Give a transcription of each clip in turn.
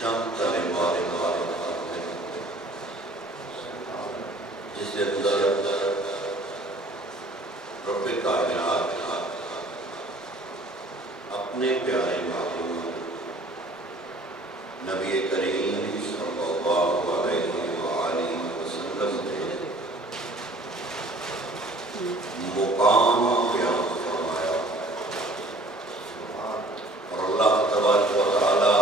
چند کلمات جس کے اندر رب کائنات اپنے پیارے محبوب نبی کریم صلی اللہ علیہ وآلہ وسلم نے مقام بیان فرمایا، اور اللہ تبارک و تعالی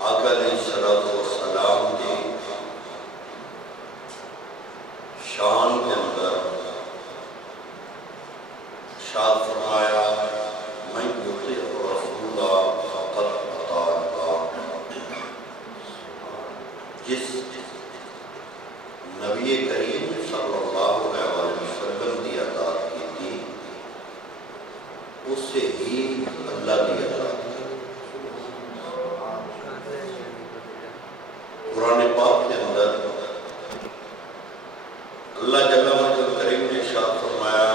آقا علیہ السلام کی شان کے اندر ارشاد فرمایا من یطیع الرسول فقد اطاع اللہ، جس نبی کریم صلی اللہ علیہ وسلم کی اطاعت کی تھی اس سے ہی اللہ کی اطاعت۔ قرآن پاک کے اندر اللہ جل وعلا کریم نے ارشاد فرمایا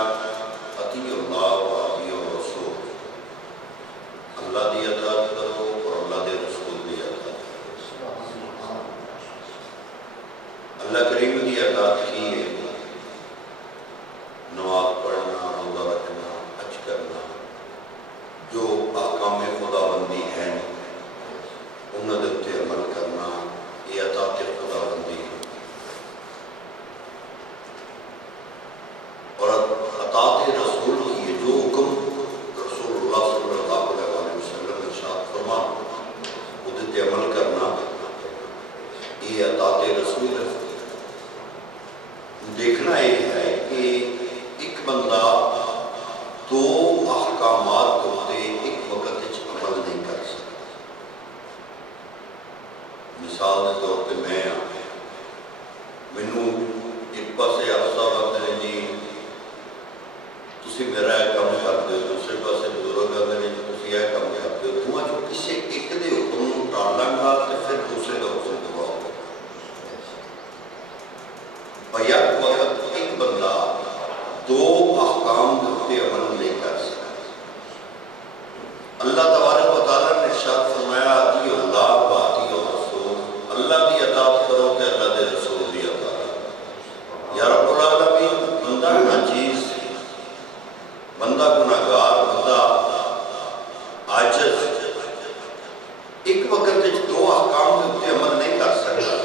اطیعوا اللہ و اطیعوا الرسول، اللہ کی اطاعت کرو اور اللہ کے رسول کی اطاعت کرو۔ اللہ کریم کی اطاعت کی ہے نماز پڑھنا، روزہ رکھنا، حج کرنا، جو احکام خدا بندی ہیں انہوں نے اتنے عمل کرنا، یہ اطاعت خدا بندی ہے۔ اور اطاعت رسول کی جو حکم رسول اللہ صلی اللہ علیہ وسلم نے ارشاد فرما اس پہ عمل کرنا، یہ اطاعت رسول ہے۔ دیکھنا یہ ہے کہ ایک بندہ دو احکامات ہوتے ایک وقت عمل نہیں کر سکتا۔ مثال کے طور پہ مینوں ایک پاسے افسر آتے ہیں جی تسی میرا یہ کام کرتے ہو، دوسرے پاسے بزرگ آتے ہیں جی تسی یہ کام کرتے ہو، تمہیں جو کسی ایک دے حکم ٹالنا گا تو پھر دوسرے کا حکم دباؤ گا۔ بیک وقت ایک بندہ دو احکام کے عمل نہیں کر سکتا۔ اللہ تبارک و تعالیٰ نے ارشاد فرمایا اطیعوا اللہ و اطیعوا الرسول، اللہ کی اطاعت کرو کہ اللہ کے رسول کی اطاعت۔ یا رب العالمین، بندہ ناچیز، بندہ گناہگار، بندہ عاجز ایک وقت دو احکام کے عمل نہیں کر سکتا۔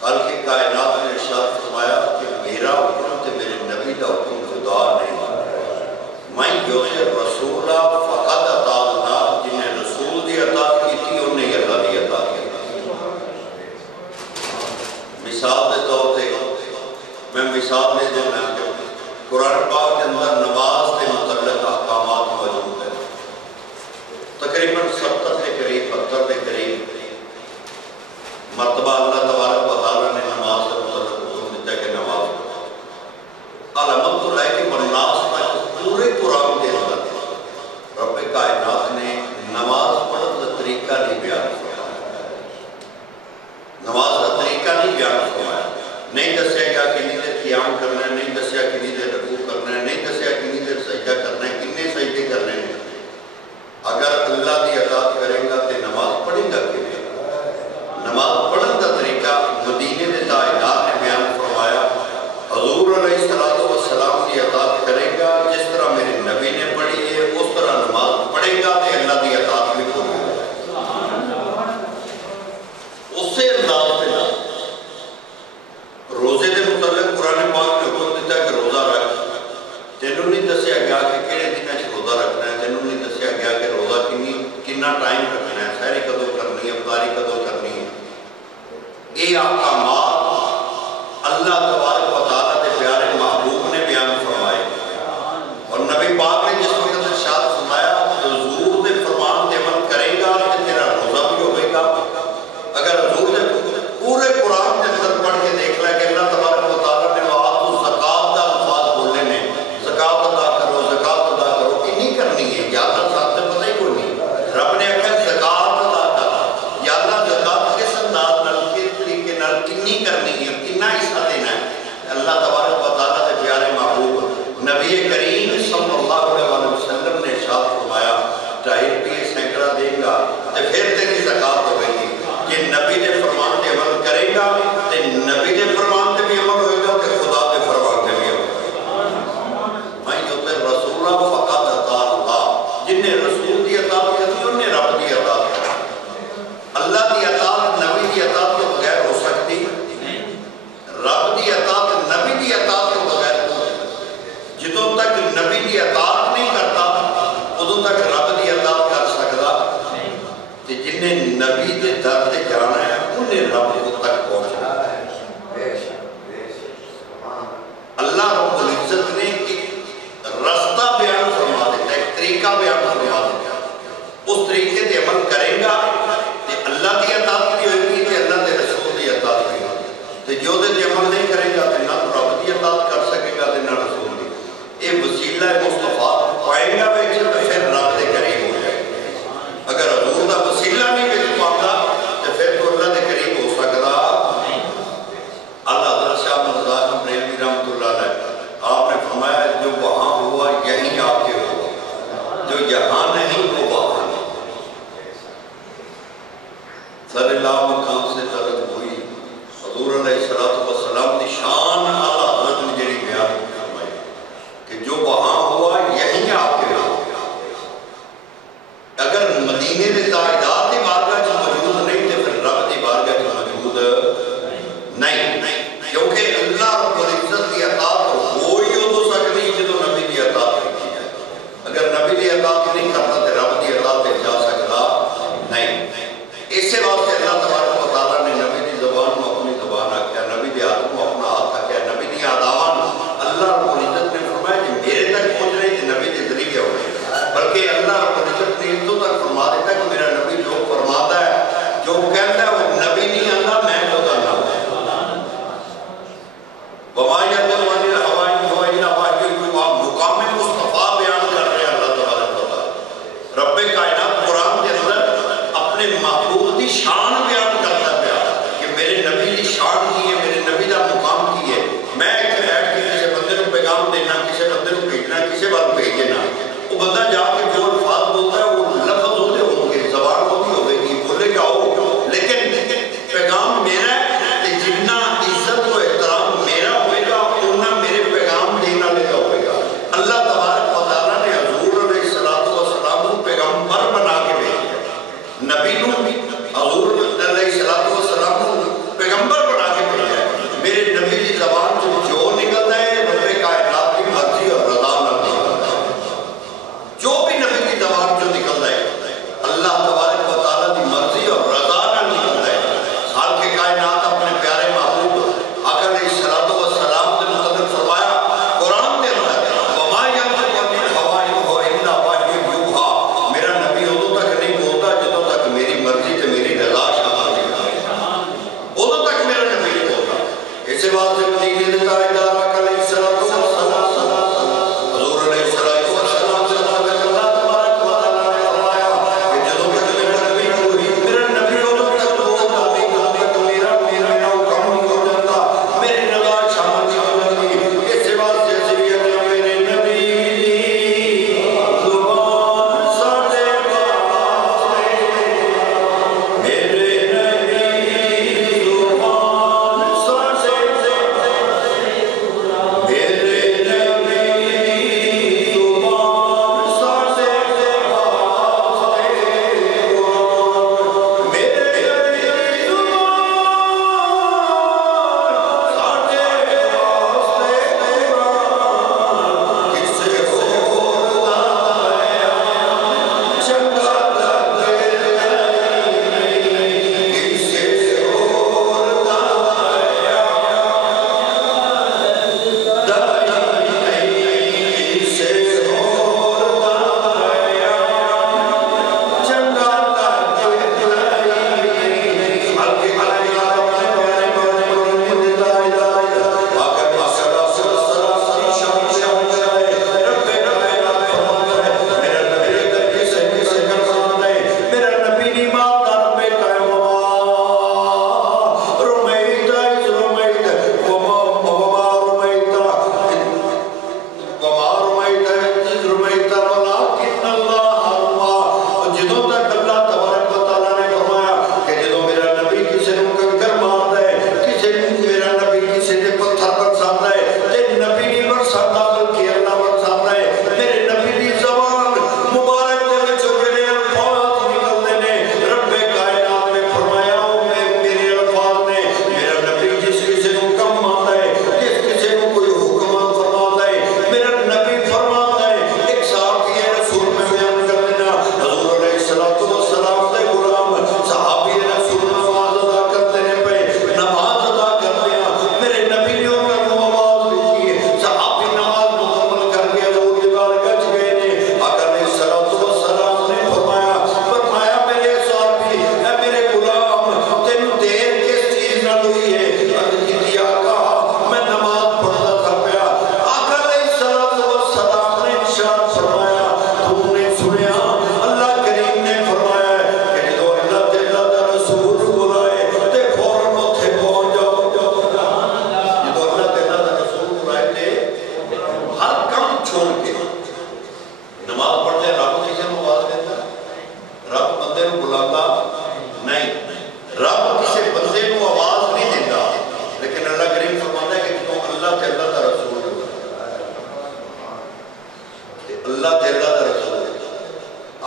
بلکہ کائنات نے ارشاد فرمایا کہ میرا حکم تے میرے نبی کا حکم خدا نہیں، من یطیع الرسول فقد اطاع اللہ، جنہیں رسول کی اطاعت کی تھی انہیں اللہ کی اطاعت کی تھی۔ مثال کے طور پہ میں مثال دے دینا کہ قرآن پاک کے اندر نماز کے متعلق احکامات موجود ہیں۔ جنہیں رسول دی اطاعت کرنی انہیں رب دی اطاعت کرنی. اللہ دی اطاعت نبی دی اطاعت کے بغیر ہو سکتی، رب دی اطاعت نبی دی اطاعت کے بغیر ہو سکتی. جدوں تک نبی دی اطاعت نہیں کرتا ادوں تک رب دی اطاعت کر سکتا. جنہیں نبی دے در تے جانا ہے انہیں رب کو تک پہنچنا ہے. اللہ رب العزت نے ایک رستہ بیان فرما دیتا ہے، ایک طریقہ بیان فرما دیتا ہے. اس طریقے سے عمل کرے گا کہ اللہ کی اطاعت کی ہوئے گی کہ اللہ کے رسول کی اطاعت کی ہوگی. جو دے عمل نہیں کرے گا تو نہ رب کی اطاعت کر سکے گا نہ رسول کی. یہ وسیلہ مصطفیٰ پائے گا تو پھر رب کے قریب ہو جائے گا. اگر حضور کا وسیلہ نہیں بچ پاتا تو پھر تو اللہ کے قریب ہو سکتا. اللہ حضرت شاہ مرزا بریلوی رحمۃ اللہ علیہ آپ نے فرمایا جو وہاں ہوا یہیں آ کے ہوا، جو یہاں نہیں وہ وہاں نہیں. صلی اللہ مقام سے طلب ہوئی حضور علیہ السلام کی شان اعلیٰ حضرت نے جڑی بیان فرمائی کہ جو وہاں ہوا یہیں آ کے ہوا. اگر مدینے کے تاجدار کی بارگاہ میں موجود نہیں تو پھر رب کی بارگاہ میں موجود نہیں. کیونکہ اللہ رب العزت کی اطاعت ہو ہی ادو سکتی جدو نبی کی اطاعت کی جائے. اگر نبی کی اطاعت نہیں کرتا تو رب کی اطاعت جا سکتا نہیں. اسی واسطے اللہ تبارک و تعالیٰ نے نبی کی زبان کو اپنی زبان آکھیا، نبی کے ہاتھ کو اپنا ہاتھ آکھیا. نبی کی اداواں اللہ رب العزت نے فرمایا کہ میرے تک پہنچ رہے کہ نبی کے ذریعے ہو رہے، بلکہ اللہ رب العزت نے اتوں تک فرما دیتا کہ میرا نبی جو فرما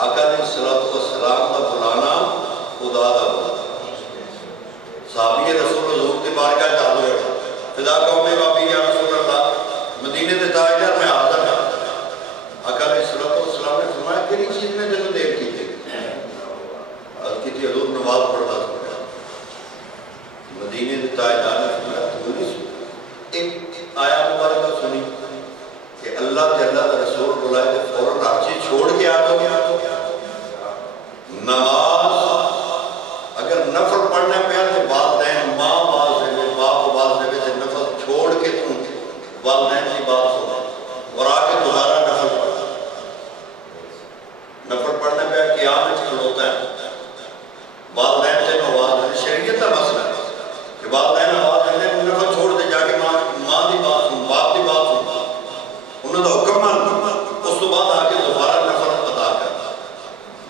آقا علیہ السلام کا بلانا خدا کا بلانا. صحابی رسول حضور کی بارگاہ چ حاضر ہو فدا قوم بابی یا رسول اللہ مدینے کے تاجدار میں حاضر ہوں. آقا علیہ السلام نے فرمایا کہڑی چیز نے تینوں دیر کی تھی؟ عرض کی تھی حضور نماز پڑھنا سکتا. مدینے کے تاجدار نے فرمایا تو نہیں سنی. ایک آیا مبارکہ سنی کہ اللہ تعالیٰ کا رسول بلائے تو فوراً ہر چیز چھوڑ کے آ جاؤ. نماز اگر نفل پڑھنا پیا تو والدین ماں باز دے باپ باز دے تو نفل چھوڑ کے تم والدین کی بات سنو اور آ کے دوبارہ نفل پڑھنا. نفل پڑھنا پیا قیامت کھلوتا ہے والدین سے آواز شریعت کا مسئلہ ہے کہ والدین آواز دینے نفل چھوڑ دے جا کے ماں کی بات سن باپ کی بات سن انہوں نے حکم مان اس تو بعد آ کے دوبارہ نفل ادا کرنا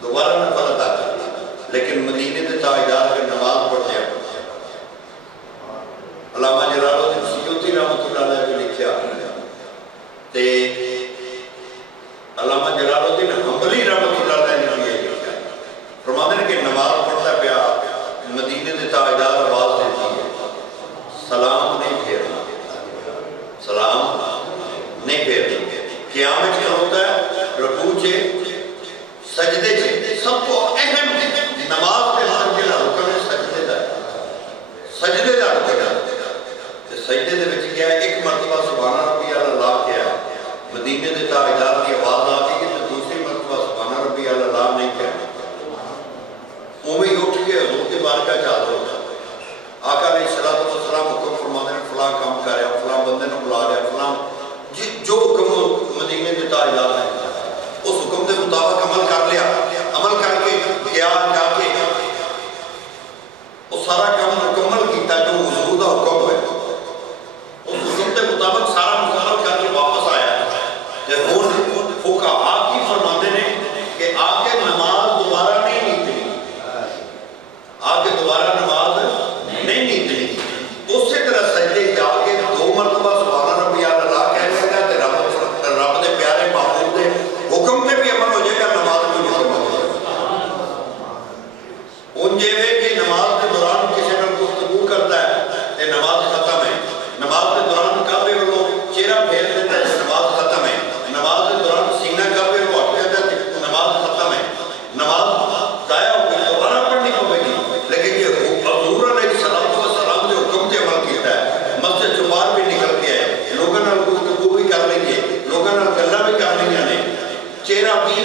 دوبارہ نفل ادا کرنا. لیکن مدینے کے تاجدار کے نماز پڑھتے ہیں. علامہ جلال الدین سیوطی رحمۃ اللہ علیہ نے لکھا تے علامہ جلال الدین حنبلی رحمۃ اللہ علیہ نے یہ لکھا فرماتے ہیں کہ نماز پڑھتا پیا مدینے کے تاجدار آواز دیتی ہے سلام نہیں پھیرنا سلام نہیں پھیرنا. قیامت کیا ہوتا ہے رکوع سے سجدے سے سب کو اہم نماز کے سجدے کا حکم ہے سجدے کا سجدے کا حکم ہے. سجدے دے وچ کیا ہے ایک مرتبہ سبحان ربی اعلیٰ کیا ہے مدینے کے تاجدار کی آواز آ گئی تو دوسری مرتبہ سبحان ربی اعلیٰ نہیں کہنا. اویں اٹھ کے حضور کی بارگاہ چ حاضر ہو جاتا. آقا علیہ السلام حکم فرماتے ہیں فلاں کام کر رہا فلاں بندے نے بلا رہا فلاں جو حکم مدینے کے تاجدار نے اس حکم کے مطابق عمل کر لیا عمل کر کے گیا جا کے وہ سارا کام مکمل کیتا جو حضور کا حکم ہے اس حکم کے مطابق سارا مکمل کر کے واپس آیا. فقہا کی فرماتے ہیں کہ آ کے نماز دوبارہ نہیں نیتنی آ کے دوبارہ نماز نہیں نیتنی. اسی طرح سجدے جا کے دو مرتبہ سبحان ربی اعلیٰ کہہ لے گا تو رب دے پیارے محبوب دے حکم پہ بھی عمل ہو جائے گا نماز میں بھی عمل ہو جائے گا. ان جیوے کہ نماز کے دوران کسی نے گفتگو کرتا ہے کہ نماز ختم ہے. نماز کے دوران کعبے والوں چہرہ پھیر دیتا ہے نماز ختم ہے. نماز کے دوران سینہ کعبے کو ہٹ جاتا ہے نماز ختم ہے. نماز ضائع ہو گئی دوبارہ پڑھنی پڑے گی. لیکن یہ حضور علیہ السلام نے حکم سے عمل کیتا ہے. مسجد سے باہر بھی نکل کے آئے لوگوں نے گفتگو بھی کر لیں گے لوگوں نے گلا بھی کر لیں گے چہرہ بھی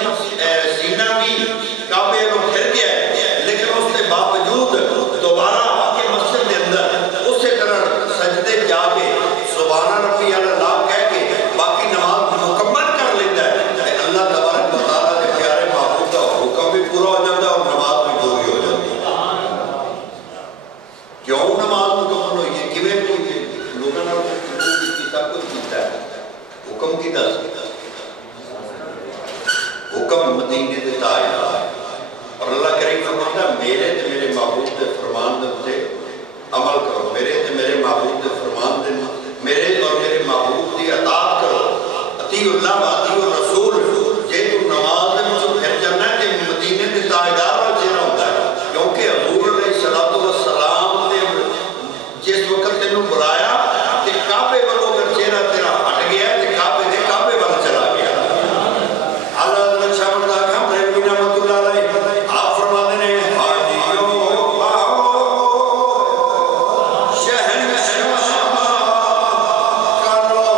سینہ بھی کعبے کو پھر گیا ہے لیکن اس کے باوجود دوبارہ آ کے مسجد کے اندر اسی طرح سجدے جا کے سبحان ربی اعلیٰ کہہ کے باقی نماز مکمل کر لیتا ہے. اللہ تبارک و تعالیٰ کے پیارے محبوب کا حکم بھی پورا ہو جاتا ہے اور نماز بھی پوری ہو جاتی ہے. کیوں نماز مکمل ہوئی ہے کیویں ہوئی ہے لوگوں نے سب کچھ کیتا ہے حکم کی دس حکم مدینے کے تاجدار اور اللہ کریم فرماتا ہے میرے تے میرے محبوب کے فرمان دے تے عمل کرو میرے تے میرے محبوب کے فرمان دے میرے اور میرے محبوب کی اطاعت کرو. اطیع اللہ و اطیع الرسول. جے تو نماز میں مجھے پھر جانا ہے کہ مدینے کے تاجدار والا چہرہ ہوتا ہے کیونکہ حضور علیہ السلام نے جس وقت تینوں بلایا کہ کعبے والوں کا چہرہ تیرا ہٹ گیا ہے کہ کعبے والا چلا گیا. اللہ شاہ مردہ کھم رحمی رحمت اللہ علیہ آپ فرماتے ہیں حاجیوں باؤ شہنشاہ کرو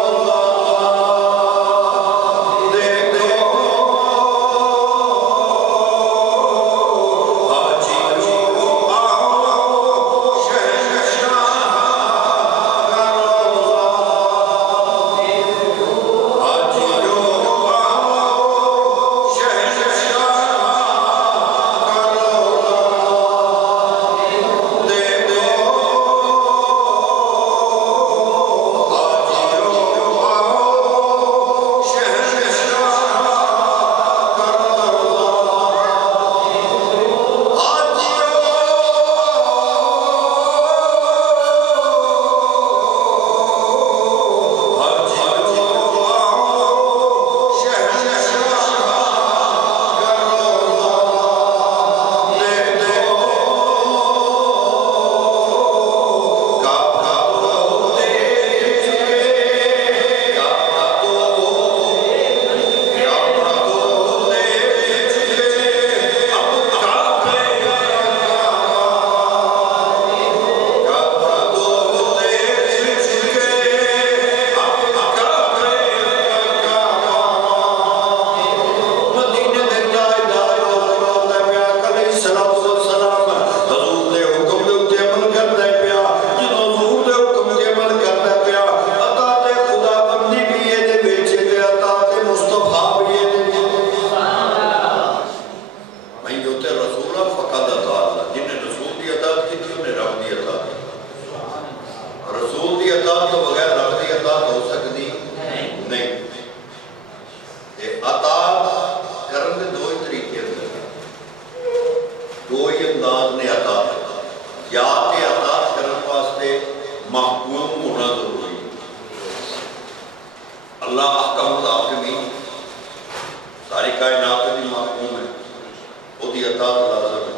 اطاعت لازم ہے.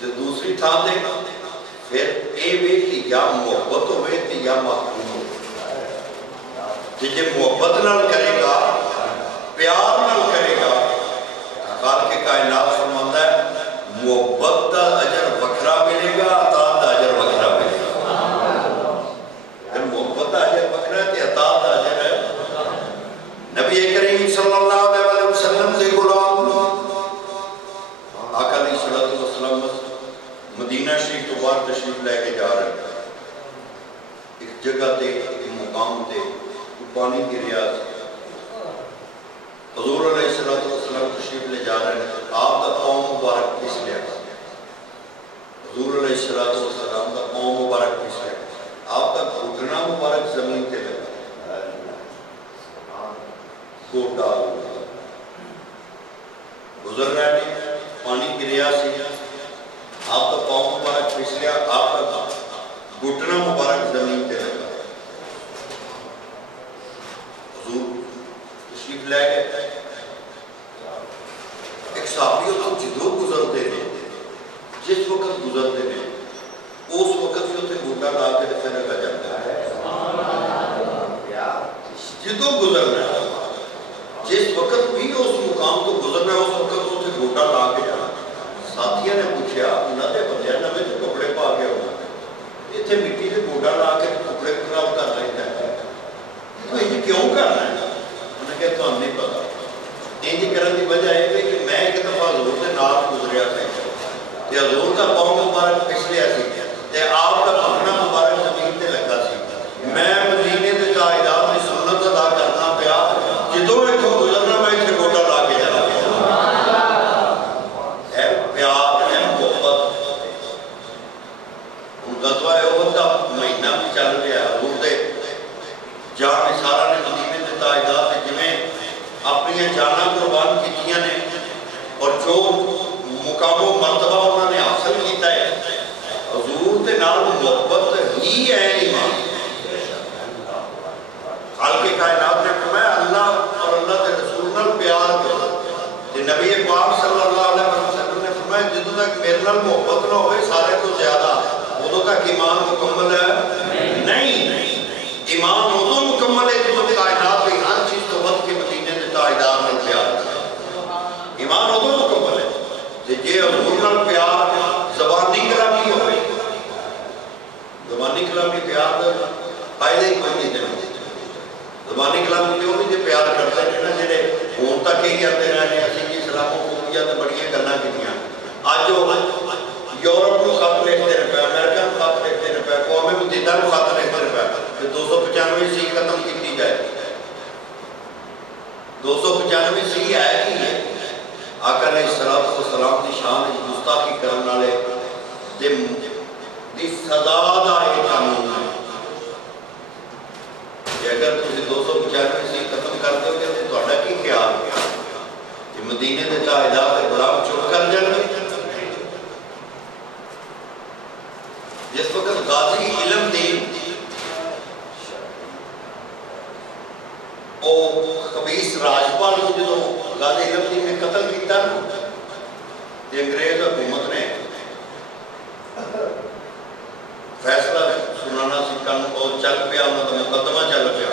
تے دوسری تھان دے پھر اے وے کہ یا محبت ہوئے تے یا محکوم ہو. جے محبت نال کرے گا پیار نال کرے گا خالق کائنات فرماتا ہے محبت دا اجر وکھرا ملے گا اطاعت دا اجر وکھرا ملے گا. محبت دا اجر وکھرا ہے تے اطاعت دا اجر ہے. نبی کریم صلی اللہ علیہ وسلم سے غلام آقا علیہ السلام مدینہ شریف تو باہر تشریف لے کے جا رہے ہیں. ایک جگہ تے ایک مقام تے پانی کی ریاض حضور علیہ السلام تشریف لے جا رہے ہیں. آپ کا قوم مبارک کس لیا حضور علیہ السلام کا قوم مبارک کس لیا آپ کا گھٹنا مبارک زمین تے لگا کوٹا گزر رہے ہیں پانی کی ریاض سے آپ کا قوم مبارک کس لیا آپ کا گھٹنا مبارک زمین تے لگا. حضور تشریف لے گئے. ایک صحابی تو جدو گزرتے ہیں جس وقت گزرتے ہیں اس وقت سے اسے گھوٹا لا کے رکھنے لگا جاتا ہے. جدو گزرنا ہے جس وقت بھی اس مقام تو گزرنا ہے اس وقت اسے گھوٹا لا کے جانا. ساتھیاں نے پوچھا انہوں نے بندے نوے تو کپڑے پا کے ہونا اتنے مٹی سے گھوٹا لا کے کپڑے خراب کر لیتا ہے تو یہ کیوں کرنا ہے؟ انہوں نے کہا تو ہم نہیں پتا. یہ کرنے کی وجہ ہے کہ میں ایک دفعہ حضور سے نال گزریا تھا کہ حضور کا قوم مبارک پچھلیا سی تے آپ کا پکنا مبارک زمین تے لگا سی. میں مدینے کے تاجدار کی سنت ادا کرنا پیا جدوں اتوں گزرنا میں اتنے گوٹا لا کے جانا پیا. ہے پیار ہے محبت. غزوہ احد کا مہینہ بھی چل رہا ہے. حضور دے جان نثارا نے مدینے کے تاجدار سے جویں اپنی جانا قربان کیتیاں نے اور جو مقام و مرتبہ انہوں نے حاصل کیتا ہے حضور کے نال محبت ہی ہے ایمان. خالق کائنات نے فرمایا اللہ اور اللہ کے رسول نال پیار کرو. نبی پاک صلی اللہ علیہ وسلم نے فرمایا جدوں تک میرے نال محبت نہ ہوئے سارے تو زیادہ ادوں تک ایمان مکمل ہے نہیں. ایمان ادوں مکمل ہے جدوں کائنات کی ہر چیز تو بد کے مدینے کے تاجدار نال پیار کرے. ایمان ادوں مکمل ہے جے حضور نال پیار زبانی کلامی ہوئے. زبانی کلامی پیار دا فائدہ ہی کوئی نہیں دینا. زبانی کلامی کیوں نہیں جے پیار کرتے ہیں نا جڑے ہون تک ہی کرتے رہے اسی کی اسلاموں قومیہ تے بڑیاں گلاں کیتیاں. اج یورپ کو خط لکھتے رہے امریکہ کو خط لکھتے رہے قوم متحدہ کو خط لکھتے رہے کہ 295 سی ختم کی جائے. 295 سی ہے کہ آقا علیہ السلام کی شان گستاخی کرنے والے دی سزا دا یہ قانون ہے کہ اگر تسی 295 سی ختم کر دو گے تو تہاڈا کی خیال ہے کہ مدینے کے تاجدار تے غلام چپ کر جان گے. جس وقت غازی علم دین او خبیث راجپال کو جدو غازی علم دین نے قتل کیتا تے انگریز حکومت نے فیصلہ سنانا سی کن اور چل پیا انہوں کا مقدمہ چل پیا.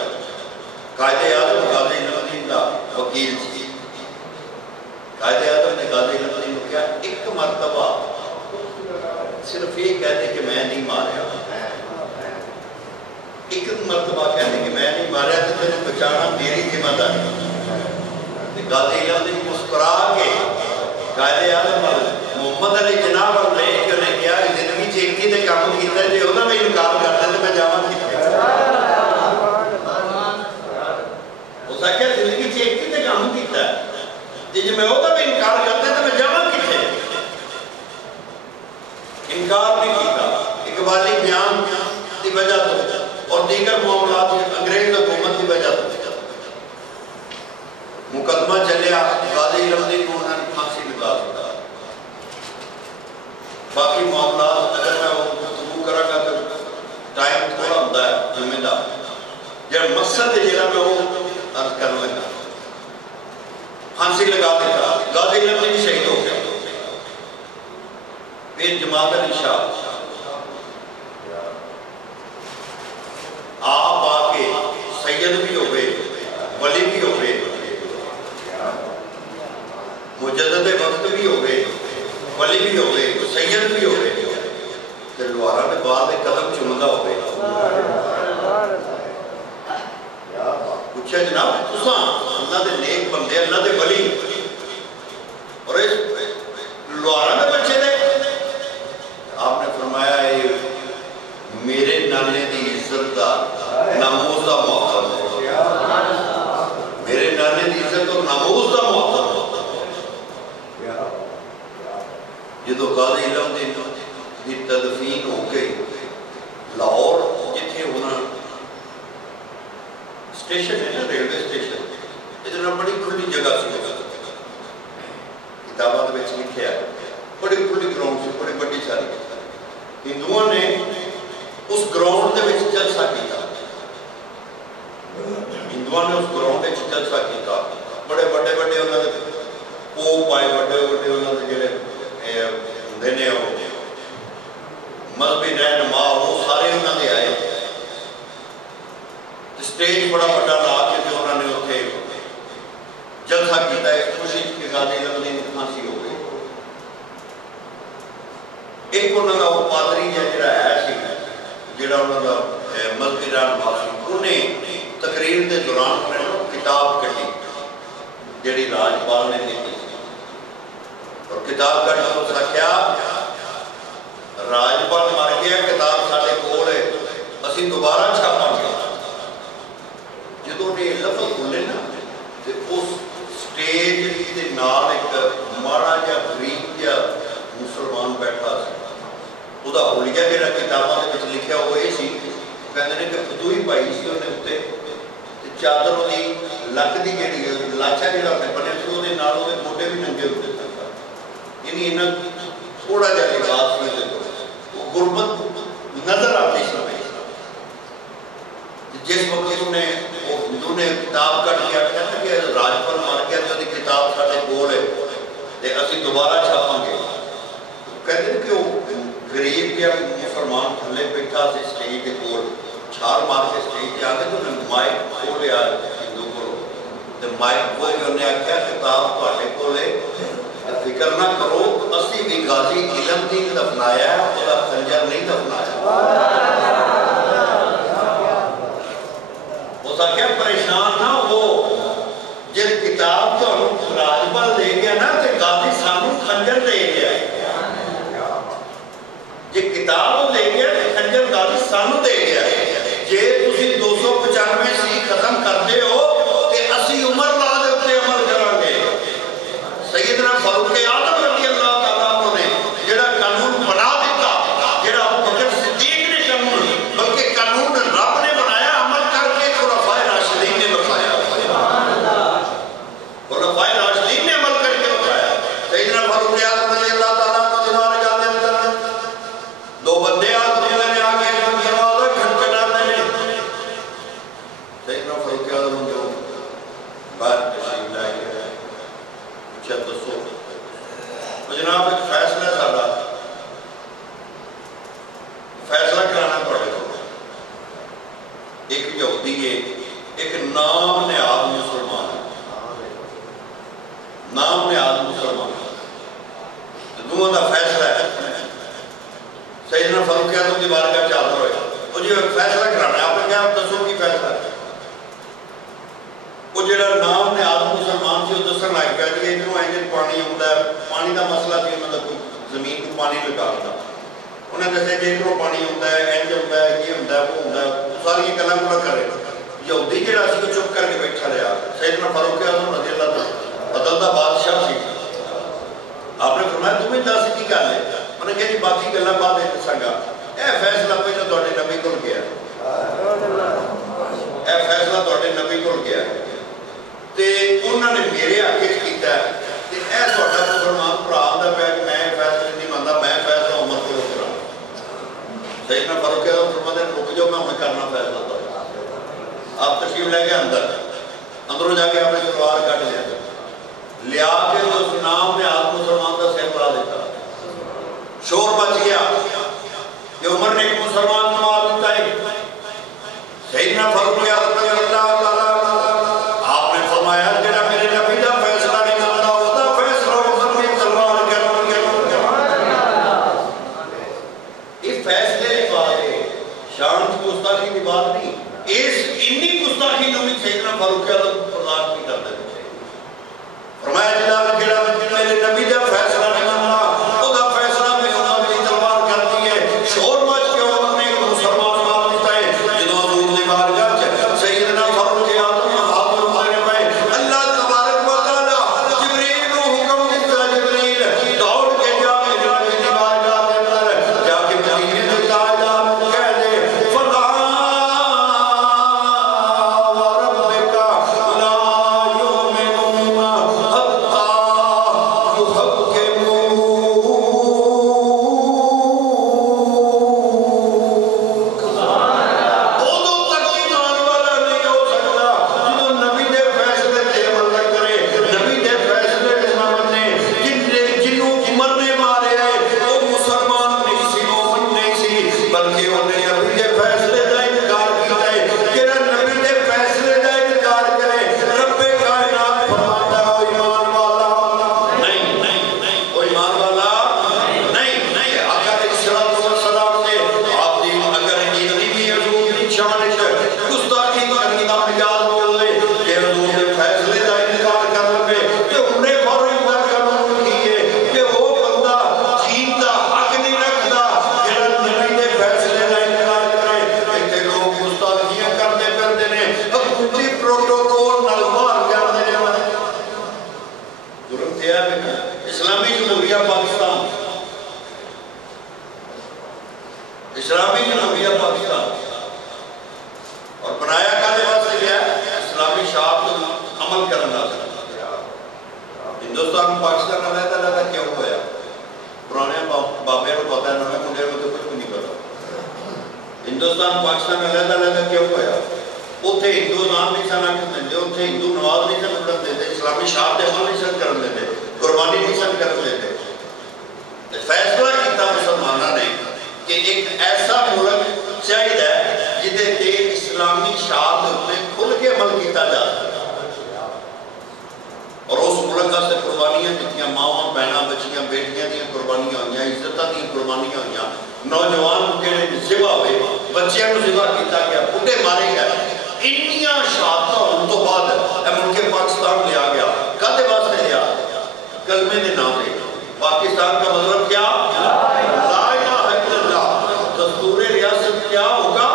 قائد اعظم غازی علم دین کا وکیل سی. قائد اعظم نے غازی علم دین کو کیا ایک مرتبہ صرف یہ کہتے کہ میں نہیں ماریا. ایک مرتبہ کہتے کہ میں نہیں ماریا تو تجھے بچانا میری ذمہ داری. غازی علم دین مسکرا کے قائد اعظم محمد علی جناب اور لے کے انہیں کیا کہ زندگی چیکی دے کام کیتا ہے جو نہ میں انکار کرتا ہے تو میں جاواں کیتا ہے. اس نے کہا زندگی چیکی دے کام کیتا ہے جو میں ہوتا میں انکار کرتا ہے تو میں جاواں کیتا ہے. انکار نہیں کیتا. اقبالی بیان کی وجہ تو اور دیگر معاملات انگریز حکومت کی وجہ تو مقدمہ چلیا. غازی علم دین کو انہوں نے پھانسی لگا دیتا. باقی معاملات اگر میں وہ گفتگو کرا گا تو ٹائم تھوڑا ہوتا ہے ذمہ دار. جب مقصد ہے جہاں میں وہ عرض کرنے لگا پھانسی لگا دیتا. غازی علم دین شہید ہو گیا. وقت بھی ہوئے ولی بھی ہوئے سید بھی ہوئے تے لوہارا دے بعد قدم چومدا ہوئے پوچھا جناب تساں اللہ دے نیک بندے اللہ دے ولی اور اس لوہارا دے بچے دے آپ نے فرمایا میرے نانے دی عزت دا ناموز دا محترم ہے میرے نانے دی عزت اور ناموز دا محترم جدو قاضی علم دی تدفین ہو گئی لاہور جتھے ہونا اسٹیشن ہے نا ریلوے اسٹیشن اتنا بڑی کھلی جگہ سی کتابات میں لکھا ہے بڑی کھلی گراؤنڈ سے بڑی بڑی ساری ہندوؤں نے اس گراؤنڈ دے وچ جلسہ کیا ہندوؤں نے اس گراؤنڈ وچ جلسہ کیا بڑے بڑے بڑے انہوں نے پوپ آئے بڑے بڑے انہوں نے جڑے دینے ہو مذہبی رہنما وہ سارے انہوں نے آئے سٹیج بڑا بڑا لا کے جو انہوں نے اتنے جلسہ کیتا ہے خوشی کے غازی علم دی پھانسی ہو گئی ایک انہوں نے وہ پادری جڑا ہے سی جڑا انہوں نے مذہبی رہنما سی انہیں تقریر دے دوران کتاب کٹی جڑی راجپال نے دی اور کتاب کٹ کے اس نے کیا راجپال مر گیا کتاب ساڈے کول ہے اسی دوبارہ چھاپاں گے جدوں نے لفظ بولے نا تے اس سٹیج دے نال ایک ماڑا جا غریب جا مسلمان بیٹھا سی وہ دا حلیہ جڑا کتاباں دے وچ لکھیا وہ یہ سی کہندے نے کہ فتوی پائی سی اونے اوتے تے چادر دی لک دی جڑی لاچا جڑا بنے سی اودے نال اودے موڈے بھی ننگے ہوندے سن یعنی انہاں تھوڑا جہا لباس میں وہ غربت نظر آتی سی جس وقت انہوں نے کتاب کٹ کے آخیا نا کہ راجپال مر گیا تو کتاب ساڈے کول ہے تے اسی دوبارہ چھاپاں گے کہتے ہیں کہ وہ غریب کے مسلمان تھلے بیٹھا سی سٹیج کے کول چھال مار کے سٹیج تے آ کے تو انہیں مائک کھولیا ہندو کو تے مائک کھول کے انہیں آخیا کتاب تہاڈے کول ہے فکر نہ کرو اسی بھی غازی علم دی دفنایا ہے خدا خنجر نہیں دفنایا اس آخیا پریشان نہ ہو جب کتاب تو راجپال دے گیا نا تو غازی سانو خنجر دے گیا جب کتاب دے گیا تو خنجر غازی سانو دے گیا جے تسی 295 سی ختم کرتے ہو تو اسی عمر لا دے اتے عمل کریں گے سیدنا فاروق اعظم رضی اللہ تعالیٰ عنہ نے جڑا قانون بنا دیتا جڑا بکر صدیق نے قانون بلکہ قانون رب نے بنایا عمل کر کے خلفائے راشدین نے بتایا خلفائے راشدین نے عمل کر کے بتایا سیدنا فاروق اعظم رضی اللہ تعالیٰ عنہ دینار جانے اندر دو بندے آدمی نے آ کے دروازہ کھٹکھٹاتے ہیں سیدنا فاروق اعظم جو بعد تشریف لائے جناب ایک فیصلہ ساڈا فیصلہ کرانا پڑے گا ایک یہودی ہے ایک نام نہاد مسلمان ہے نام نہاد مسلمان دونوں کا فیصلہ ہے سیدنا فاروق اعظم کی بارگاہ چادر ہوئے وہ جو فیصلہ کرانا ہے آپ نے کیا دسو کی فیصلہ ہے وہ جڑا نام نہاد مسلمان سے وہ دسن لگ گیا کہ ادھروں اینج پانی آتا ہے پانی کا مسئلہ سی انہوں کا کوئی زمین کو پانی لگانا انہیں دسیا کہ ادھروں پانی آتا ہے اینج ہوتا ہے یہ ہوتا ہے وہ ہوتا ہے ساری گلاں پورا کرے یہودی جڑا سی وہ چپ کر کے بیٹھا رہا سیدنا فاروق اعظم رضی اللہ تعالیٰ عدل دا بادشاہ سی آپ نے فرمایا تمہیں دس کی گل ہے انہیں کہا جی باقی گلاں بعد دساں گا اے فیصلہ پہلے تہاڈے نبی کول گیا اے فیصلہ تہاڈے نبی کول گیا تے انہوں نے میرے آگے کیتا ہے کہ اے تہاڈا مسلمان بھرا آندا پیا کہ میں فیصلہ نہیں مندا میں فیصلہ عمر تے کرا سیدنا فاروق اعظم فرماتے ہیں رک جاؤ میں ہن کرنا فیصلہ تہاڈا آپ تشریف لے کے اندروں جا کے آپ نے تلوار کٹ لیا کے اس نام نے آپ مسلمان کا سر پڑا دیتا شور بچ گیا کہ عمر نے ایک مسلمان کو مار دیتا ہے سیدنا فاروق اعظم رضی اللہ تعالیٰ آپ نے فرمایا جڑا میرے نبی دا فیصلہ نہیں کرتا ہوتا فیصلہ عمر نے پاکستان، اسلامی جمہوریہ پاکستان، اور بنایا کہنے واسطے گیا اسلامی شعب کو عمل کرنا تھا۔ ہندوستان پاکستان علیحدہ علیحدہ کیوں ہوا؟ پرانے بابے کو پتا ہے، نویں منڈے کو تو کچھ بھی نہیں پتا۔ ہندوستان پاکستان علیحدہ علیحدہ کیوں ہوا؟ اتنے ہندو نام نہیں سن آکھن دے، اتنے ہندو نماز نہیں سن پڑھن دے، اسلامی شعب تے عمل نہیں سن کرن دے، قربانی نہیں سن کرن دے۔ فیصلہ کیتا مسلمانوں نے کہ ایک ایسا ملک چاہیے جہدے تے اسلامی شعب تے کھل کے عمل کیتا جا سکے، اور اس ملک سے قربانیاں دیتیاں، ماواں بہناں بچیاں بیٹیاں دی قربانیاں ہوئیاں، عزتاں دی قربانیاں ہوئیاں، نوجوان جڑے ذبح ہوئے، بچیاں نوں ذبح کیتا گیا، بڈھے مارے گئے۔ انیاں شہادتاں ہون تو بعد اے ملک پاکستان لیا گیا۔ کدے واسطے لیا؟ کلمے دے نام تے۔ پاکستان کا مطلب کیا؟ لا الہ الا اللہ۔ دستور ریاست کیا ہوگا؟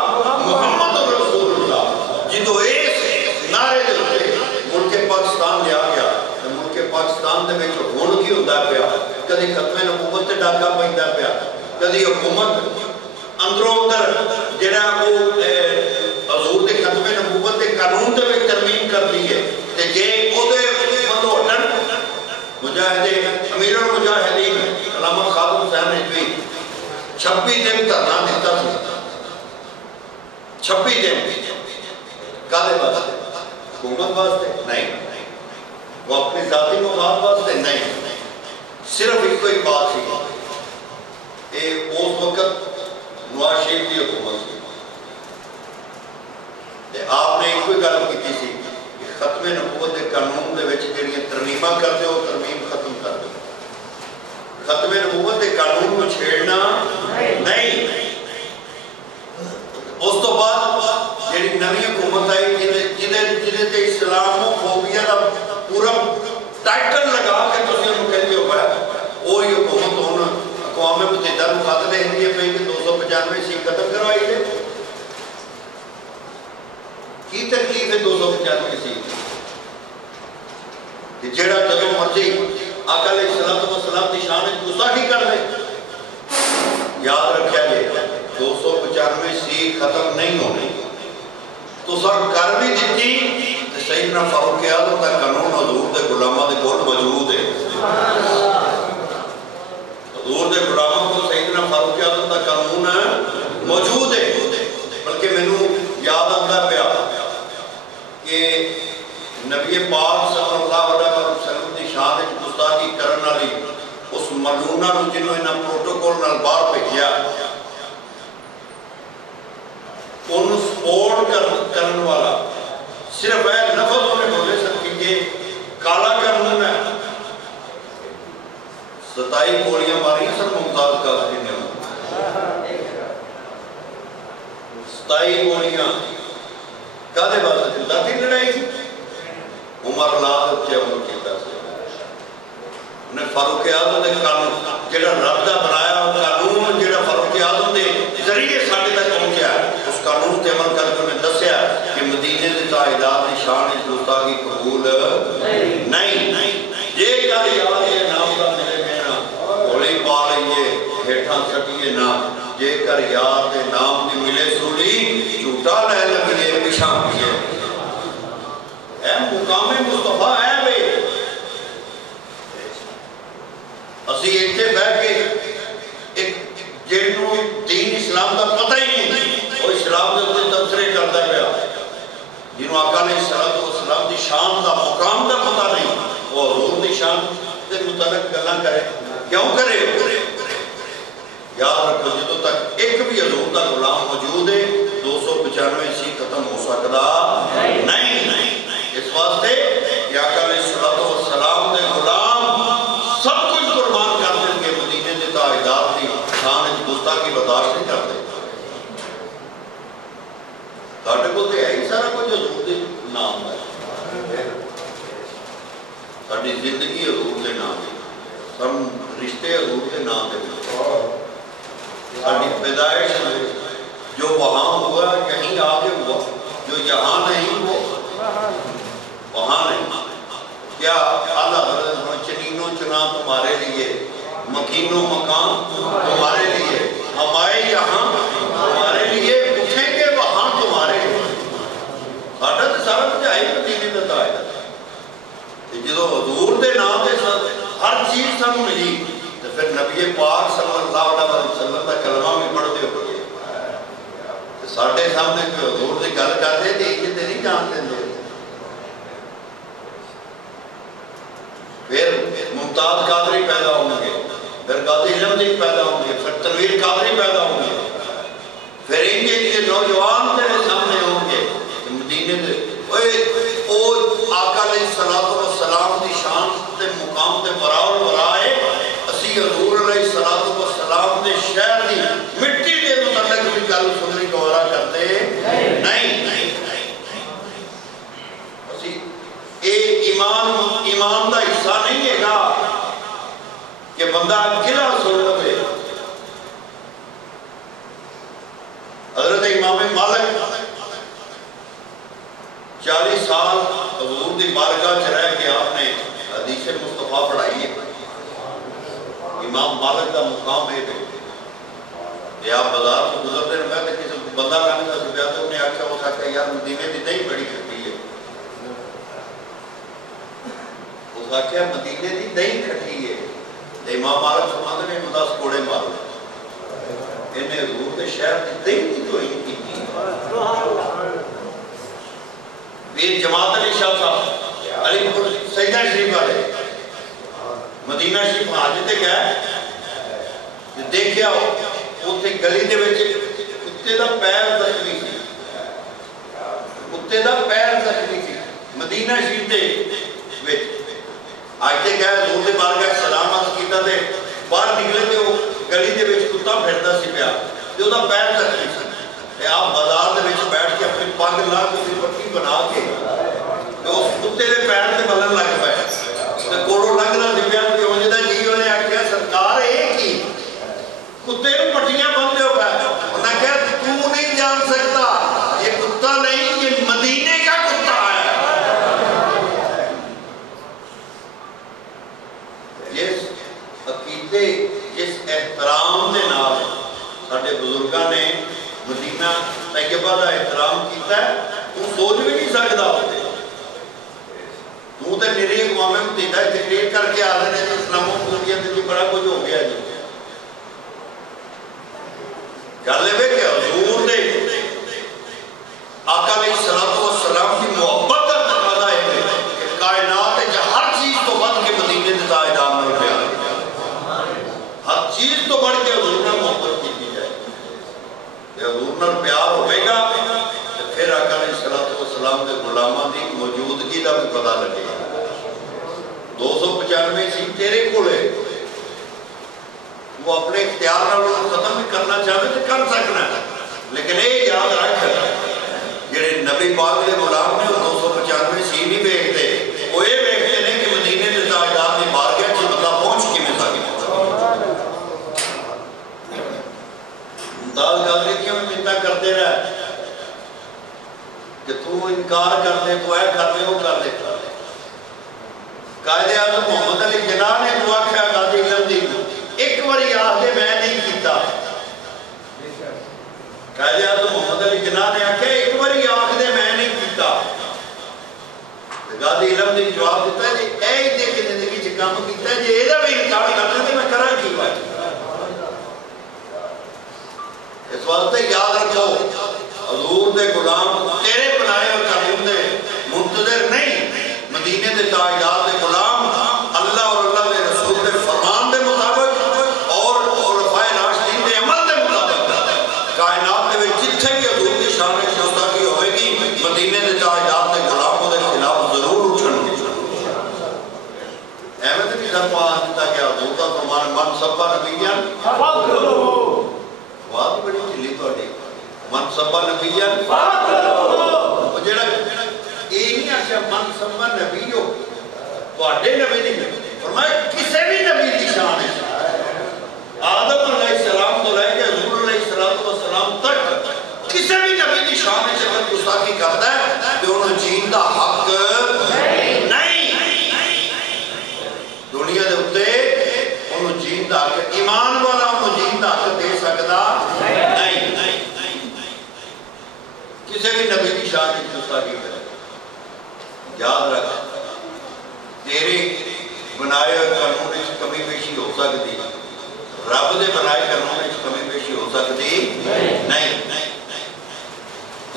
محمد رسول اللہ۔ جدو اس نعرے دے اوپر ملک پاکستان لیا گیا، ملک پاکستان دے وچ ہن کی ہوندا پیا؟ کدی ختم نبوت تے ڈاکا پیندا پیا، کدی حکومت اندروں اندر جڑا وہ حضور دے ختم نبوت دے قانون دے وچ ترمیم کر دی ہے، تے جے او دے مدوٹن مجاہد امیر المجاہدین علامہ خادم حسین رضوی 26 دن دھرنا دیتا سی، 26 دن کالے واسطے؟ حکومت واسطے نہیں، وہ اپنی ذاتی مفاد واسطے نہیں، صرف ایک کوئی بات سی، اس وقت نواز شریف کی حکومت سی، آپ نے ایک کوئی گل کی سی کہ ختم نبوت کے قانون دے وچ جڑیاں ترمیماں کر دیو، ترمیم ختم کر دو۔ ختم نبوت کے قانون کو چھیڑنا نہیں۔ اس تو بعد جڑی نوی حکومت آئی جہدے تے اسلامو فوبیا دا پورا ٹائٹل لگا کے تسی انہوں کہہ دیو پایا، وہی حکومت ہن اقوام متحدہ نوں خط لکھدی ہے پئی کہ 295 سی ختم کروائی دے۔ کی تکلیف ہے 295 سی کہ جڑا جدوں مرضی آقا علیہ السلام کی شان گستاخی کر لے؟ یاد رکھیا جائے 295 سی ختم نہیں ہونی، تو سب کر بھی دیتی تو سیدنا فاروق اعظم کا قانون حضور دے غلاماں دے کول موجود ہے۔ حضور دے غلاماں کو سیدنا فاروق اعظم کا قانون موجود ہے۔ بلکہ مینوں یاد آتا پیا کہ نبی پاک صلی اللہ علیہ وسلم کی شان گستاخی کرنے والی اس ملعونہ نوں جنہوں انہاں پروٹوکول نال باہر بھیجیا، ان سپورٹ کرنے والا صرف اے لفظ انہیں بولے سن کہ یہ کالا قانون ہے۔ 27 گولیاں ماری سن ممتاز قادری نے، 27 گولیاں کدے واسطے؟ ذاتی لڑائی سی۔ عمر لاد کے عمل کیتا سی انہیں فاروق اعظم دے قانون جڑا رب دا بنایا قانون جڑا فاروق اعظم دے ذریعے ساڈے تک پہنچیا، اس قانون تے عمل کر کے انہیں دسیا کہ مدینے دے تاجدار دی شان گستاخی قبول نہیں۔ یہ کر یاد یہ نام دا میرے مینا ہولی پا لئیے ہیٹھاں سٹیے نہ، یہ کر یاد دے نام دی ملے سولی جھوٹا لے لگیے پچھاں پیے۔ اے مقام مصطفیٰ ہے بھئی، اسی ایک بہ کے ایک جنہوں دین اسلام دا پتہ ہی نہیں، وہ اسلام دے اپنے تبصرے کرتا پیا، جنہوں آقا علیہ السلام دی شان دا مقام دا پتہ نہیں، وہ حضور دی شان دے متعلق گلاں کرے، کیوں کرے؟ یاد رکھو جدوں تک ایک بھی حضور دا غلام موجود ہے 295 سی ختم ہو سکتا نہیں۔ اس واسطے کہ آقا علیہ السلام دے غلام سب کچھ قربان کر دیں گے، مدینے دے تاجدار دی شان گستاخی برداشت نہیں کرتے۔ ساڈے کول تے ہے ہی سارا کچھ حضور دے نام ہے، ساری زندگی حضور دے نام ہے، سب رشتے حضور دے نام دے، ساری پیدائش جو وہاں ہوا یہیں آگے ہوا، جو یہاں نہیں وہ وہاں نہیں۔ کیا اعلیٰ حضرت چنینوں چنا تمہارے لیے مکین و مکان تمہارے لیے، ہم آئے یہاں تمہارے لیے، اٹھیں گے وہاں تمہارے لیے۔ ساڈا تے سارا کچھ ہے مدینے دا تاج ہے۔ جدو حضور دے نام دے ہر چیز سانو ملی تو پھر نبی پاک صلی اللہ علیہ وسلم دا کلمہ بھی پڑھتے ہو گئے۔ ساڈے سامنے کوئی حضور دی گل کرتے تے یہ تے نہیں جان دے۔ پھر ممتاز قادری پیدا ہوں گے، پھر غازی علمدین پیدا ہوں گے، پھر تنویر قادری پیدا ہوں گے، پھر ان کے نوجوان تیرے سامنے ہوں گے۔ مدینے دے او آقا علیہ الصلوۃ والسلام دی شان تے مقام تے برابر برائے اسی حضور علیہ الصلوۃ والسلام دے شہر دی مٹی دے متعلق بھی گل سننے گوارا کرتے نہیں۔ ایمان دا حصہ نہیں ہے گا کہ بندہ گلا سن لے۔ حضرت امام مالک 40 سال حضور دی بارگاہ چ رہ کے آپ نے حدیث مصطفیٰ پڑھائی ہے۔ امام مالک دا مقام ہے کہ آپ بازار سے گزرتے ہیں، میں کسی بندہ لگتا سی پیا تو انہیں آخیا وہ کہا یار مدینے دی دہی بڑی کھٹی ہے۔ اس آخیا مدینے دی دہی کھٹی ہے تو امام مالک فرماتے ہیں 10 کوڑے مارو۔ انہیں حضور کے شہر کی دہی کی تو ہی کی پیر جماعت علی شاہ صاحب علی پور سیدہ شریف والے مدینہ شریف حاجت گئے، دیکھیا اتنے گلی دے وچ کتے دا پیر زخمی سی، کتے دا پیر زخمی سی مدینہ شریف دے وچ۔ آجتے گئے حضور دے بارگاہ سلام عرض کیتا تے باہر نکلے تے وہ گلی دے وچ کتا پھردا سی پیا تے او دا پیر زخمی سی۔ تے آپ بازار دے وچ بیٹھ کے اپنی پگ لا کے پٹی بنا کے تے اس کتے دے پیر تے ملن لگ پئے تے کولوں لنگدا سی پیا تے اونج دا جی نے آکھیا سرکار اے کی کتے نوں پٹیاں بن دیو پے۔ انہاں کہا تو نہیں جان سکتا یہ کتا نہیں، یہ مدینے کا کتا ہے۔ جس عقیدے جس احترام دے نال ساڈے بزرگاں نے مدینہ طیبہ دا احترام کیتا ہے تو سوچ بھی نہیں سکتا۔ تو تے میری اقوام متحدہ ڈکلیئر کر کے آ رہے ہیں اسلام و مدنیت جی بڑا کچھ ہو گیا جی۔ گل ہے کہ حضور دے آقا علیہ الصلوۃ والسلام کی محبت کا تقاضا ہے کہ کائنات ہے ہر چیز تو بڑھ کے مدینے دے تاجدار نال پیار، ہر چیز تو بڑھ کے حضور نال محبت کی جائے۔ کہ حضور نال پیار ہوئے گا پھر آقا علیہ الصلوۃ والسلام دے غلاماں دی موجودگی دا بھی پتہ لگے گا۔ 295 سی تیرے کولے، وہ اپنے اختیار نال ختم بھی کرنا چاہے تو کر سکنا ہے، لیکن یہ یاد رکھ جڑے نبی پاک دے غلام نے 295 سی نہیں ویکھتے، وہ یہ ویکھتے ہیں کہ مدینے دے تاجدار دی بارگاہ وچ بندہ پہنچ کیویں سکدا۔ ممتاز قادری کیوں منتاں کرتے رہے کہ تو انکار کر دے، تو اے کر دے، وہ کر دے۔ قائد اعظم محمد علی جناح نے تو آخیا غازی علمدین ایک باری آخ دے میں نہیں کیتا۔ قائد اعظم محمد علی جناح نے آخیا ایک باری آخ دے میں نہیں کیتا۔ غازی علمدین جواب دیتا ہے جی اے دے کے زندگی چ کام کیتا ہے، جی اے دا بھی انکار کرنا تے میں کراں کی بات۔ اس واسطے یاد رکھو حضور دے غلام تیرے بنائے اور تعلیم دے منتظر نہیں، مدینے دے تاجدار دے غلام اللہ اور اللہ دے رسول دے فرمان دے مطابق اور خلفائے راشدین دے عمل دے مطابق کائنات دے وچ جتھے کہ حضور کی شان گستاخی ہوئے گی مدینے دے تاجدار دے غلام دے خلاف ضرور اٹھن گے۔ احمد بھی سر پا دیتا گیا حضور دا فرمان من سبا نبیان بات بڑی چلی تھوڑی من سبا نبیان وہ جڑا یہ نہیں آخیا من سبا نبی ہو تواڈے نبی نہیں فرمایا کسی بھی نبی کی شان ہے۔ آدم علیہ السلام تو لے کے حضور علیہ السلام تک کسی بھی نبی کی شان ہے اگر گستاخی کرتا ہے کہ انہوں جین دا حق نہیں، دنیا دے اتے انہوں جین دا تک ایمان والا مجید حق دے سکتا نہیں. کسی بھی نبی کی شان کی گستاخی کرے. یاد رکھ تیرے بنائے ہوئے قانون میں کمی بیشی ہو سکتی, رب دے بنائے قانون میں کمی بیشی ہو سکتی نہیں.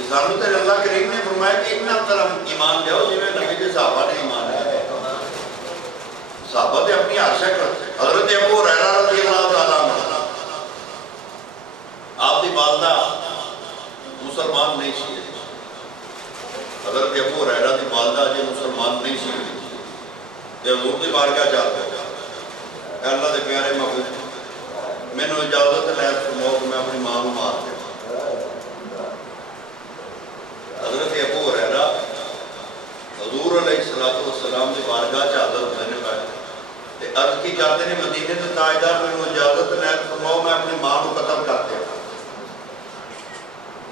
سانو تے اللہ کریم نے فرمایا کہ اتنا طرح ایمان دیو جنہیں نبی کے صحابہ نے ایمان ہے. صحابہ نے اپنی ہر شکل حضرت ابو ہریرہ رضی اللہ تعالیٰ عنہ آپ دی والدہ مسلمان نہیں سی. حضرت ابو ہریرہ دی والدہ جی مسلمان نہیں سی. کہ حضور دی بارگاہ جاتے ہیں اللہ دے پیارے محبوب میں نے اجازت لے فرماؤ کہ میں اپنی ماں کو مار دے. حضرت ابو ہریرہ حضور علیہ السلام دی بارگاہ حضرت دینے پائے عرض کی کرتے ہیں مدینے کے تاجدار میں نے اجازت لے فرماؤ میں اپنی ماں کو قتل کرتے ہیں.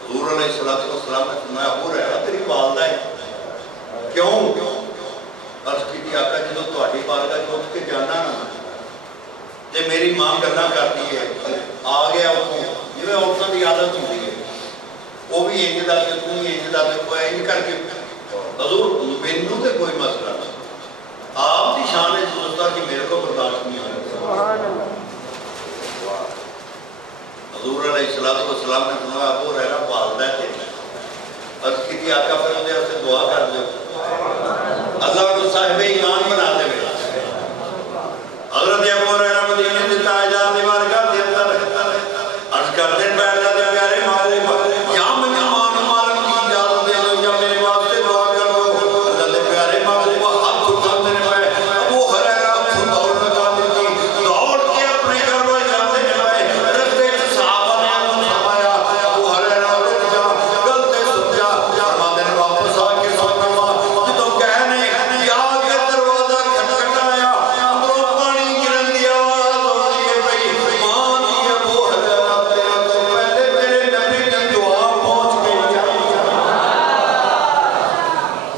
حضور علیہ السلام نے فرمایا ابو ہریرہ تیری والدہ ہے. کیوں؟ عرض کی آقا جدو تہاڈی بارگاہ جو اٹھ کے جانا نا تے میری ماں گلاں کرتی ہے آ گیا اتوں جویں عورتاں دی عادت ہوندی ہے وہ بھی انج دا تے تو بھی انج دا تے کوئی انج کر کے حضور مینوں تے کوئی مسئلہ نہیں. آپ کی شان ہے دوستا کہ میرے کو برداشت نہیں ہوئی. سبحان اللہ. حضور علیہ السلام نے فرمایا ابو ہریرہ والدہ ہے. عرض کی آقا پھر اندے سے دعا کر دے اللہ کو صاحب ایمان بنا دے. حضرت ابو ہریرہ مدینے کے تاجدار دی بارگاہ دے اندر عرض کرتے ہیں بیٹھ جاتے ہیں پیارے مالک یا میں مان مالک کی اجازت دے دو یا میرے واسطے دعا کر دو. اللہ پیارے مالک کو ہاتھ اٹھاتے ہیں پہ ابو ہریرہ دوڑ لگا دیتی دوڑ کے اپنے گھر میں جاتے ہیں پہ رستے صحابہ نے فرمایا ابو ہریرہ رک جا غلطی سن جا فرماتے ہیں واپس آ کے سنوا جدو کہنے یا کے دروازہ کھٹکھٹایا اندروں پانی گرن دی آواز ہوتی ہے بھئی مان دی ابو ہریرہ تیرے تو پہلے تیرے نبی کی دعا پہنچ گئی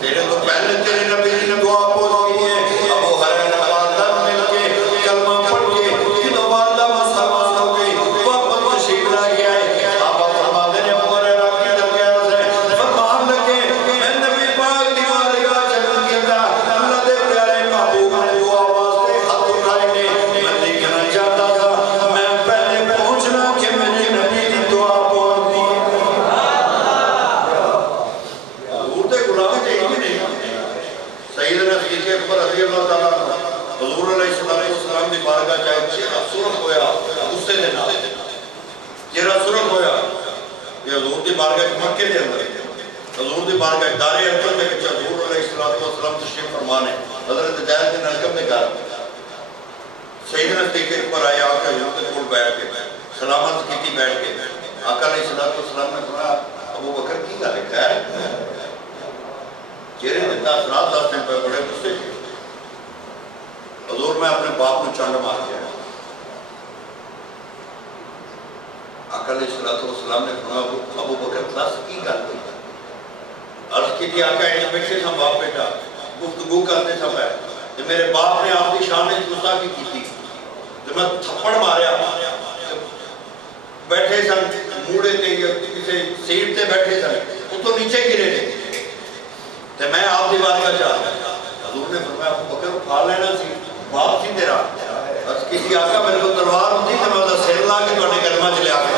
تیرے تو پہلے تیرے نبی کی دعا پہنچ گئی ہے. ابو ہریرہ والدہ مل کے کلمہ پڑھ کے جدو والدہ مسلمان ہو گئی واپس تشریف لا گیا ہے. آپ فرماتے ہیں ابو ہریرہ کی درگاہ سے فرمان لگے میں نبی پاک دی بارگاہ چل گیا اللہ دے پیارے محبوب نے دعا واسطے ہاتھ اٹھائے نے میں دیکھنا چاہتا تھا میں پہلے پہنچنا کہ میرے نبی کی دعا پہنچ دی. حضور دے غلام چاہیے نہیں. سیدنا صدیق اکبر رضی اللہ تعالیٰ عنہ حضور علیہ السلام دی بارگاہ چاہے چہرہ سرخ ہویا غصے دے نال چہرہ سرخ ہویا کہ حضور دی بارگاہ مکے دے اندر حضور دی بارگاہ دار ارقم دے وچ حضور علیہ السلام تشریف فرما نے حضرت زید بن ارقم دے گھر سیدنا صدیق اکبر آیا آ کے حضور کے کول بیٹھ کے سلامت کیتی بیٹھ کے آقا علیہ السلام نے فرمایا ابو بکر کی گل ہے خیر چہرے میں تاثرات لاتے ہیں پہ بڑے غصے کے. حضور میں اپنے باپ میں چانڈ مار گیا. آقا علیہ السلام نے فرمایا ابو بکر دس کی گل ہوئی. عرض کی تھی آقا انہیں بیٹھے تھا باپ بیٹا گفتگو کرتے تھا پہ کہ میرے باپ نے آپ کی شان گستاخی کی تھی تو میں تھپڑ ماریا بیٹھے سن موڑے تے یا کسی سیٹ تے بیٹھے سن وہ تو نیچے گرے تھے تو میں آپ دی بارگاہ چاہتا. حضور نے فرمایا ابو بکر اٹھا لینا سی باپ سی تیرا. عرض کی تھی آقا میرے کو تلوار ہوتی تو میں اسے سر لا کے تواڈے قدماں چ لیا کے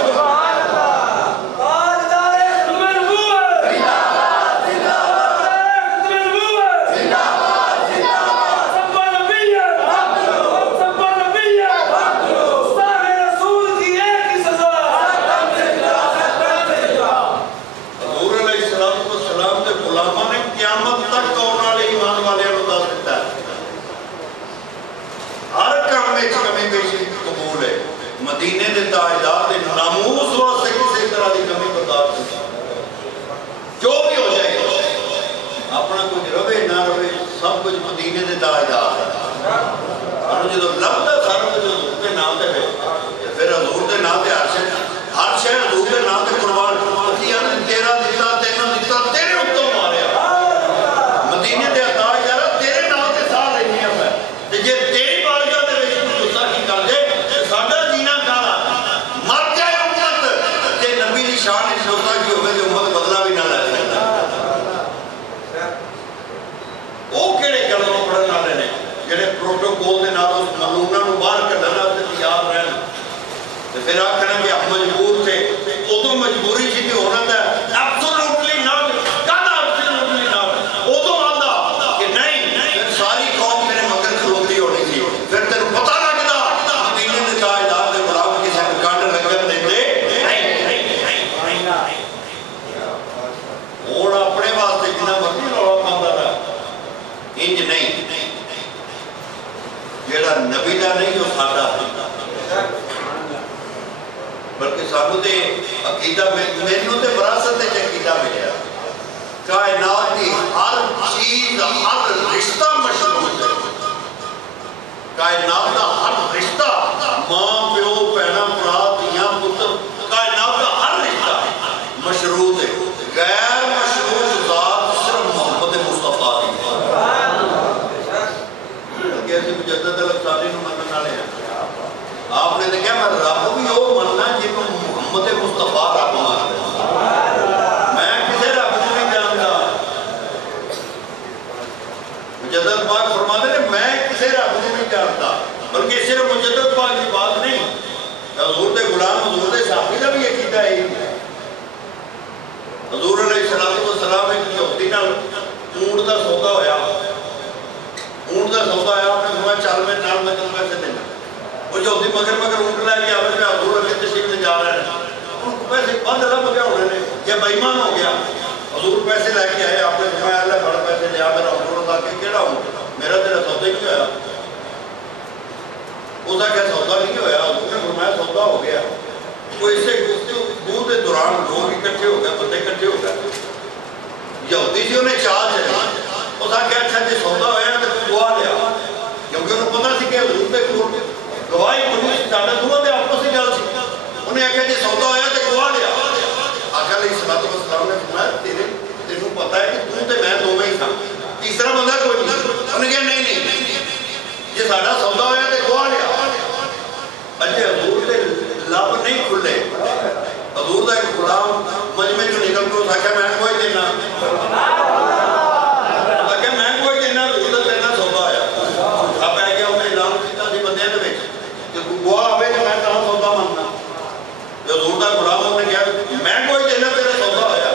مدینے دے تاجدار دے ناموس واسطے کسی طرح دی کمی برداشت نہیں. جو بھی ہو جائے اپنا کچھ روے نہ روے سب کچھ مدینے دے تاجدار ہے. اور جدو لبدا سارا کچھ حضور دے نام تے ہوئے پھر حضور دے نام تے ہر شے حضور دے نام تے قربان کیا تیرا دتا تینوں دتا تیرے اتوں ماریا مدینے دے تاجدار تیرے نام تے ساتھ رہنے ہیں. تے جے تیری بارگاہ دے وچ گستاخی کر دے پھر آخر کہ آپ مجبور تھے ادو مجبوری تھی کہ ہونا تھا ایبسولوٹلی ناٹ کہنا ایبسولوٹلی ناٹ ادو آتا کہ نہیں ساری قوم میرے مگر کھلوتی ہونی تھی پھر تیرے پتہ لگتا مدینے کے تاجدار کے غلام کسی کو کانڈ لگن دیتے اور اپنے واسطے جنہ مرضی رولا پاتا رہا انج نہیں جیڑا نبی دا نہیں وہ ساڈا بلکہ سانو تے عقیدہ مینوں تے وراثت تے عقیدہ ملیا کائنات دی ہر چیز ہر رشتہ مشروط ہے کائنات دا ہر رشتہ ماں پیو بہنا بھرا دھیاں پتر کائنات دا ہر رشتہ مشروط ہے غیر مشروط ذات صرف محمد مصطفیٰ دی کیسے مجدد الفسانی نو منن والے ہیں آپ نے دیکھا میں رب بھی وہ مننا جن کو محمد مصطفیٰ رب مانتا میں کسی رب کو نہیں جانتا مجدد پاک فرماتے ہیں میں کسی رب کو نہیں جانتا بلکہ صرف مجدد پاک کی بات نہیں حضور دے غلام حضور دے صحابی کا بھی عقیدہ ہے حضور علیہ السلام ایک یہودی نال اونٹ دا سودا ہویا اونٹ دا سودا آیا آپ نے فرمایا چل میں نال میں تینوں پیسے دینا وہ یہودی مگر اونٹ لے کے آوے میں حضور اگے تشریف لے جا رہے ہیں ان کو پیسے بند لب گیا ہونے نے یہ بے ایمان ہو گیا حضور پیسے لے کے آئے آپ نے فرمایا اللہ بڑا پیسے لیا میرا حضور دا کہ کیڑا اونٹ میرا تیرا سودا ہی نہیں ہویا اس کا سودا نہیں ہویا حضور نے فرمایا سودا ہو گیا وہ اسے گفتگو کے دوران لوگ اکٹھے ہو گئے بندے اکٹھے ہو گئے یہودی جی انہیں چاہ چلی اس کا اچھا جی سودا ہوا تو گواہ لیا کیونکہ انہوں پتا سی کہ حضور دے کول گواہی بنی ساڈا دونوں دے آپس کی گل سی انہیں آخیا جی سودا ہوا تو گواہ لیا آقا علیہ السلام نے فرمایا تینوں پتا ہے کہ تو تے میں دونوں ہی تھا تیسرا بندہ کوئی نہیں انہیں کہا نہیں جی ساڈا سودا ہوا تو گواہ لیا اجے حضور دے لب نہیں کھلے حضور دا ایک غلام مجمع جو نکل کے اس آخیا میں کوئی دینا گواہ آوے کہ میں کہاں سودا ماننا حضور دا غلام نے کہا میں کوئی دینا تیرا سودا ہویا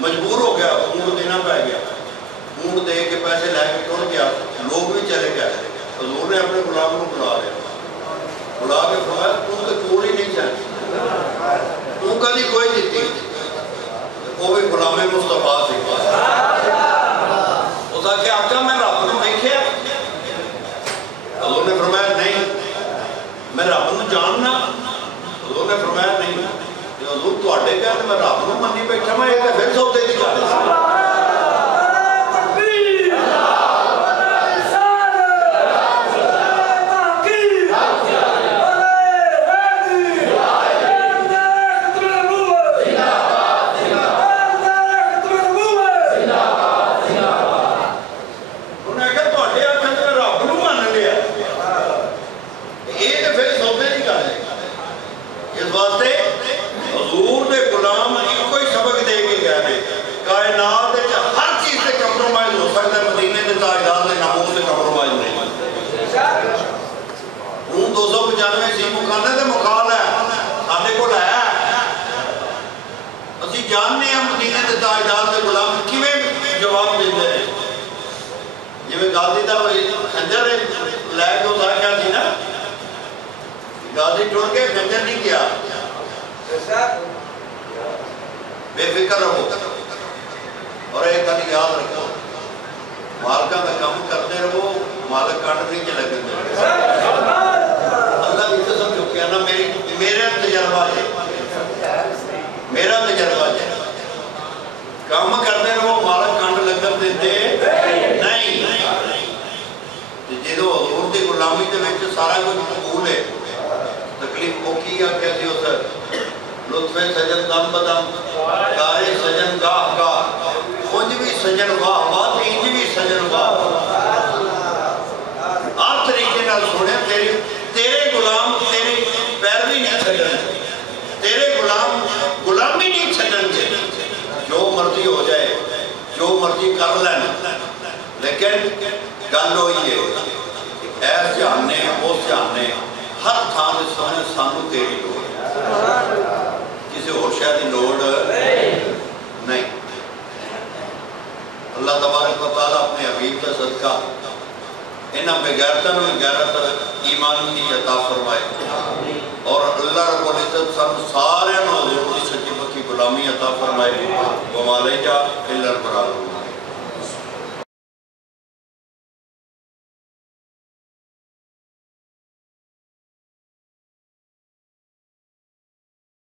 مجبور ہو گیا اونٹ دینا پہ گیا اونٹ دے کے پیسے لے کے ٹر گیا لوگ بھی چلے گئے حضور نے اپنے غلام کو بلا لیا بلا کے فرمایا تو تے کول ہی نہیں جانا تو کدی کوئی دیتی وہ بھی غلام مصطفیٰ سی اس آخیا آقا میں رب نو دیکھیا حضور نے فرمایا نہیں میں رب نو جاننا حضور نے فرمایا نہیں حضور تواڈے کہتے میں رب نو منی بیٹھا میں یہ پھر سودے دی گل جاننے ہیں مدینے کے تاجدار کے غلام کیویں جواب دیندے ہیں جویں غازی دا خنجر لے کے اس آخیا سی نا غازی ٹر کے خنجر نہیں کیا بے فکر رہو اور ایک گل یاد رکھو مالکاں دا کام کرتے رہو مالک کٹ نہیں چ لگن دے اللہ بھی قسم چکیا نا میرا تجربہ ہے میرا تجربہ ہے کام کرتے رہو مالک کنڈ لگن دیتے نہیں جدو حضور دی غلامی دے وچ سارا کچھ قبول ہے تکلیف کو کی آخیا سی اس لطف سجن دم بدم گائے سجن گاہ گاہ خود بھی سجن واہ واہ انج بھی سجن واہ ہر طریقے نال سنے تیرے غلام تیری پیروی نہیں چھڈن تیرے غلام غلامی نہیں چھڈن گے جو مرضی ہو جائے جو مرضی کر لینا لیکن گل ہوئی ہے ایس جہانے اس جہانے ہر تھان میں سونے سانو تیری لوڑ کسی اور شاید لوڑ نہیں. اللہ تبارک و تعالیٰ اپنے حبیب کا صدقہ انہاں بغیرتاں میں غیرت ایمان کی عطا فرمائے اور اللہ رب العزت سب سارے حضور کی سچی پکی غلامی عطا فرمائے. وما علینا الا البلاغ.